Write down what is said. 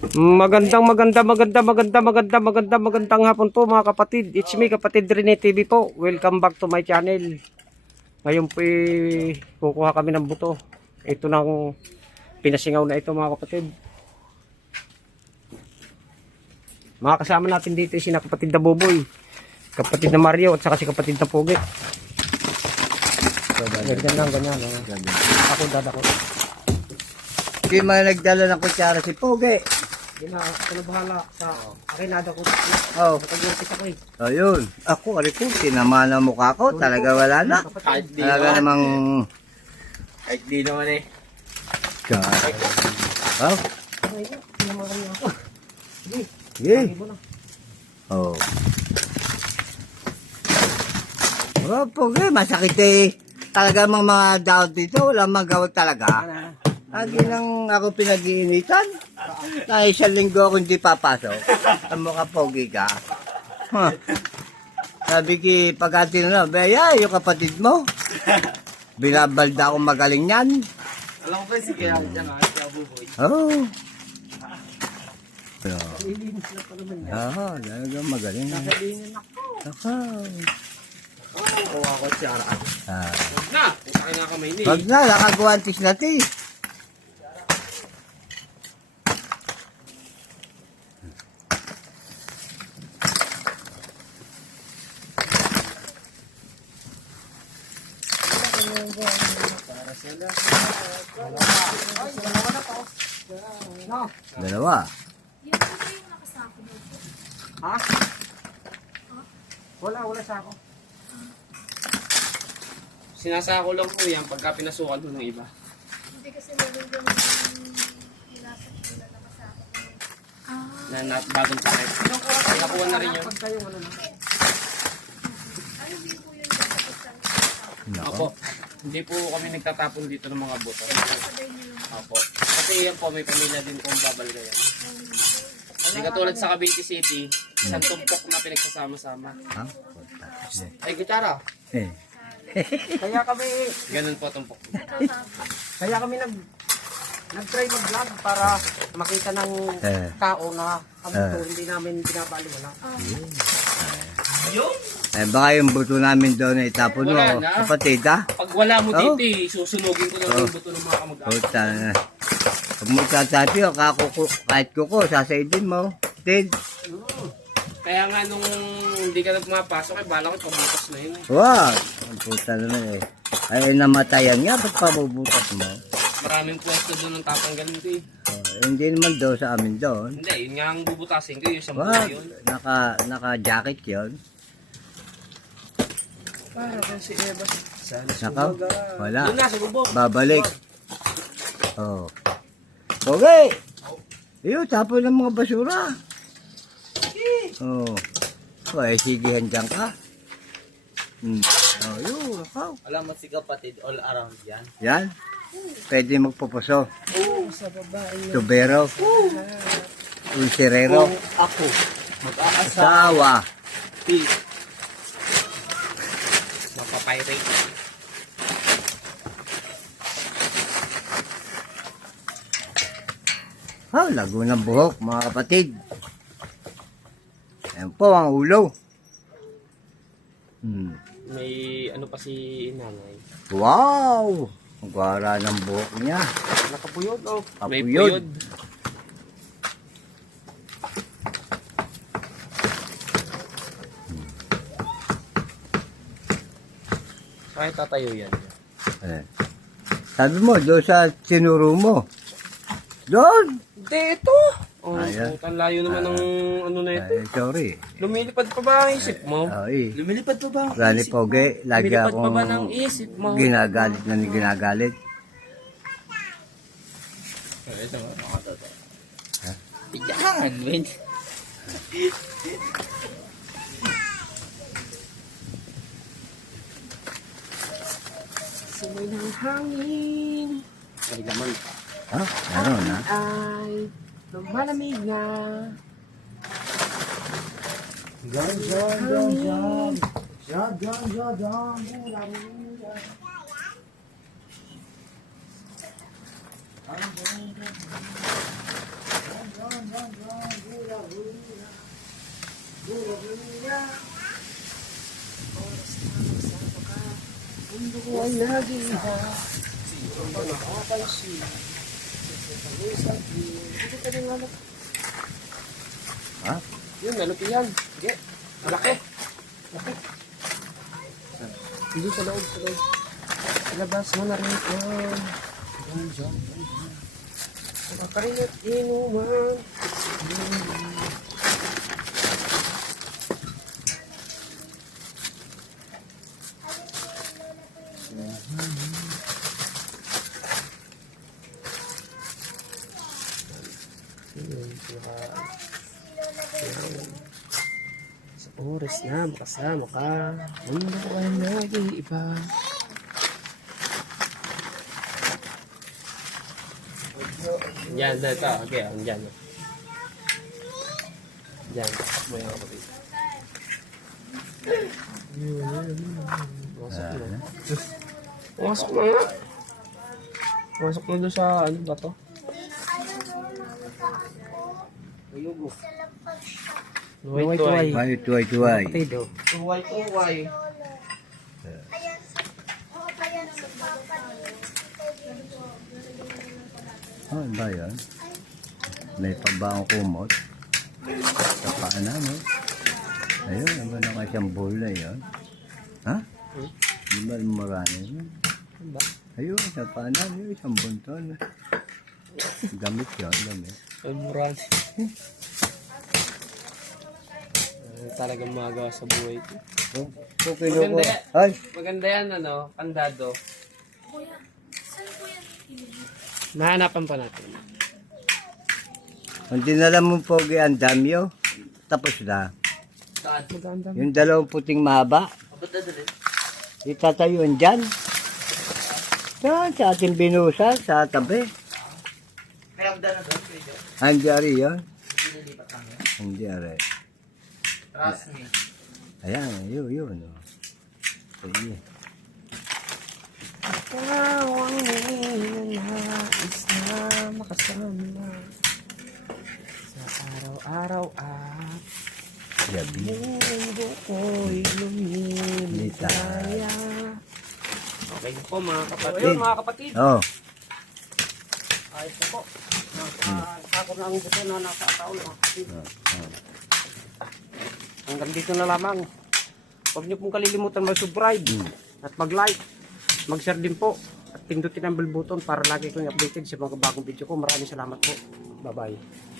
Magandang maganda maganda maganda maganda maganda magandang hapon po mga kapatid. It's me kapatid Rene TV po. Welcome back to my channel. Ngayon po eh, kukuha kami ng buto. Ito ng pinasingaw na ito mga kapatid. Mga kasama natin dito si na kapatid na Boboy. Kapatid na Mario at saka si kapatid na Pugi. Ganyan lang, ganyan. oh. Ako dadako. Hindi man nagdala ng kutsara si Pogi. Yun na, ako na bahala sa akinada ko. Oh, Pag-urpit ako eh. ayun. Ako, ari ko, tinamaan ang mukha ko. Talaga wala na. Kahit di Talaga namang... Kahit di naman eh. God. Oh, Ay, tinamaan niya ako. Sige, na. Oh. Oh, Pogi, masakit eh. Talaga mga mga daot dito, wala magawag talaga. Lagi nang ako pinag-iinitan. Dahil isang linggo ako hindi papasok. Ang mukha pogi ka. Huh. Sabi ki, pagkati na lang, Beya, yung kapatid mo. Binabalda akong magaling yan. Alam ko kasi kaya dyan ah, kaya buboy. Oh. Yeah. Lilinis na pa naman niya. Ah, talaga magaling. Sabihin ako. Ako. Oo ako siyara. Ah. Na! Sa akin nga kamay ni. Pag na, nakagawantis natin. Dalawa. Ha? Wala, wala sa ako. Sinasako lang po yan pagka pinasukan mo ng iba. Hindi kasi meron yung nilasak nila na kasama ko. Ah, Na, na bagong sakit. Nakuha na rin yun. Pag kayo, ano na. ay hindi po yun yung Opo. Hindi po kami nagtatapon dito ng mga buto. Opo. Kasi yan po, may pamilya din pong babalgayan. Hindi katulad sa Cavite City, isang tumpok na pinagsasama-sama. Ha? Ay, gitara. Eh. Kaya kami, Ganun po tumpok. kaya kami nag nag-try mag-vlog para makita ng Eh. tao na kami Eh. hindi namin binabali wala. Yun! Eh, baka yung buto namin doon ay tapon mo, Wala na. kapatid ha? Pag wala mo Oh. dito eh, susunugin ko na lang yung buto ng mga kamag-anak. Puta na. Pag mo tatapi, o kakuko, kahit kuko, sasaidin mo. Tid. Kaya nga nung hindi ka na pumapasok, eh, bala ko pabutas na yun. eh. Wow! Ang puta naman eh. Ay, namatayan nga, ba't pabubutas mo? Maraming pwesto doon ng tatanggalin ko eh. Oh, hindi naman daw sa amin doon. Hindi, yun nga ang bubutasin ko, yung sampu yun. Naka, naka-jacket yun. Para kang si Eva. Sana Naka, wala. Doon na, sa bubok. Babalik. Oh. Okay! Iyo, tapon ng mga basura. Oh. Oh, eh, sige, handyan ka. Hmm. Oh, yun, akaw. Alam mo si kapatid, all around yan. Yan. Pwede magpupuso. Oo, sa babae. Tubero. Ulcerero. ako, mag-aasa, Asawa. mapapirate. Ha, lago ng buhok, mga kapatid. Ayan po ang ulo. Hmm. May ano pa si nanay. Wow! Ang gwara ng buhok niya. Nakapuyod, oh. May puyod. Kahit tatayo yan. Eh. Sabi mo, doon sa sinuro mo. Doon! Hindi, ito. Oh, Ayan. putang layo naman ng ano na ito. Ay, sorry. Lumilipad pa ba ang isip mo? Ay, Lumilipad pa ba ang Rani Poge, lagi Lumilipad pa akong ba ng isip mo? ginagalit na ni ginagalit. Ito nga, makatoto. Yan, wait. Sumay ng hangin, Ay, naman. Ha? Meron ha? ay Malamig na. Gan, gan, gan, gan. Gan, gan, gan, gan. Bulan, bulan. Lagi ba? Ang pag-aapay siya sa kalusap niya. Hindi ka rin alam. Ha? Yun, nalupihan. Sige. Malaki. Malaki. Hindi sa loob, sa loob. Labas mo na rin. Oh. Diyan, diyan. Nakakarin at inuman. Yan. Sa oras na makasama ka, mundo ay nag-iiba. Yan, dito. Okay, dyan. Dyan. Mo yung kapatid. Masok na. Masok na nga. Masok na doon sa ano ba to? Ayun mo. White, white. White, white, white. Kapatid, oh. Uway, uway. Oh, ba yun? May pabang kumot. Sa paanan, no? Ayun, ano na ka siyang bola yun? Ha? Di ba marami yun? Ba? Ayun, sa paanan, yun, isang bunton. Gamit yun, gamit. Almuran. Ano talagang magawa sa buhay ko. Oh, so. Maganda yan. Ay, Maganda yan, ano, kandado. Kuya, saan po yan pinili? Mahanapan pa natin. kung dinala mo pogi ang damyo, tapos na. Saan? Maganda. Yung dalawang puting mahaba, itatayuan dyan. Yan, sa ating binusa, sa tabi. Kaya maganda na doon, Pedro. Hindi ari yun. Hindi ari. Trust me. Ayan, yun, yun. Oh. Sige. Ikaw ang ninanais na makasama sa araw-araw at Gabi. mundo ko'y lumilitaya. Okay po mga kapatid. Ayun, mga kapatid. Oh, Ayos po po. Nakako na ang buto na nasa taon, mga kapatid. Hanggang dito na lamang. Huwag niyo pong kalilimutan mag-subscribe at mag-like. Mag-share din po. At pindutin ang bell button para lagi kong updated sa mga bagong video ko. Maraming salamat po. Bye-bye.